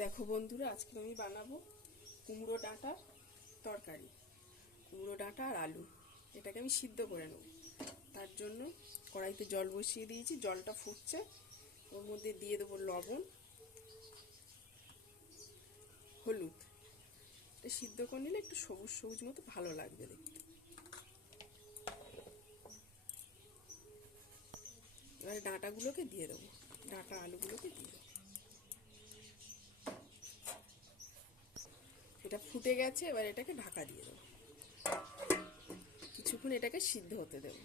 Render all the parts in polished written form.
দেখো বন্ধুরা, আজকে আমি বানাবো কুমড়ো ডাঁটার তরকারি। কুমড়ো ডাঁটা আর আলু, এটাকে আমি সিদ্ধ করে নেব। তার জন্য কড়াইতে জল বসিয়ে দিয়েছি, জলটা ফুটছে। ওর মধ্যে দিয়ে দেবো লবণ, হলুদ। এটা সিদ্ধ করে নিলে একটু সবুজ সবুজ মতো ভালো লাগবে দেখতে। এবারে ডাঁটাগুলোকে দিয়ে দেবো, ডাঁটা আলুগুলোকে দিয়ে দেবো। এটা ফুটে গেছে, এবার এটাকে ঢাকা দিয়ে দেবো। কিছুক্ষণ এটাকে সিদ্ধ হতে দেবো।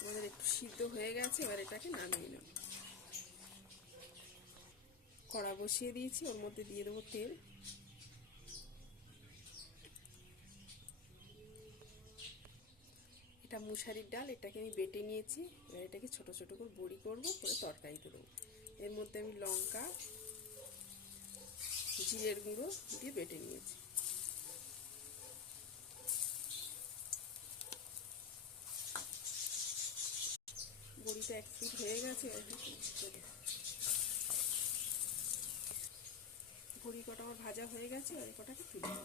আমাদের একটু সিদ্ধ হয়ে গেছে, এবার এটাকে নামিয়ে নেব। কড়া বসিয়ে দিয়েছি, ওর মধ্যে দিয়ে দেবো তেল। এটা মুসারির ডাল, এটাকে আমি বেটে নিয়েছি। এবার এটাকে ছোট ছোট করে বড়ি করবো, করে তরকারিতে দেবো। এর মধ্যে আমি লঙ্কা, জিরের গুঁড়ো দিয়ে বেটে নিয়েছি। বড়িটা এক পিঠ হয়ে গেছে, বড়ি কটা আমার ভাজা হয়ে গেছে, এবার কটাকে তুলে দেবো।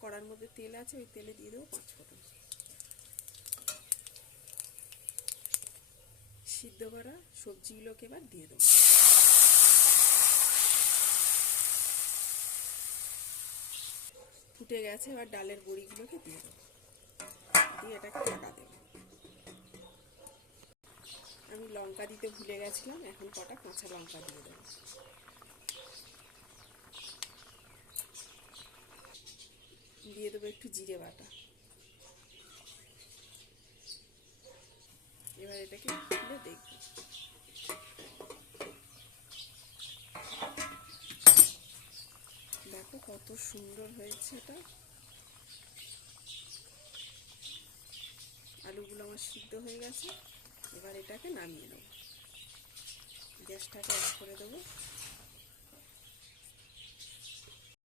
কড়ার মধ্যে তেল আছে, ওই তেলে দিয়ে দেবো 5 ফোঁটা সিদ্ধ করা সবজিগুলোকে। এবার দিয়ে দেবো। ফুটে গেছে, এবার ডালের বড়িগুলোকে দিয়ে দেবো, দিয়ে এটাকে ঢাকা দেবো। আমি লঙ্কা দিতে ভুলে গেছিলাম, এখন কটা কাঁচা লঙ্কা দিয়ে দেবো। দিয়ে দেবো একটু জিরে বাটা। এবার এটাকে খুলে দেখবো। দেখো কত সুন্দর হয়েছে এটা। আলুগুলো আমার সিদ্ধ হয়ে গেছে, এবার এটাকে নামিয়ে নেবো। গ্যাসটাকে অফ করে দেবো।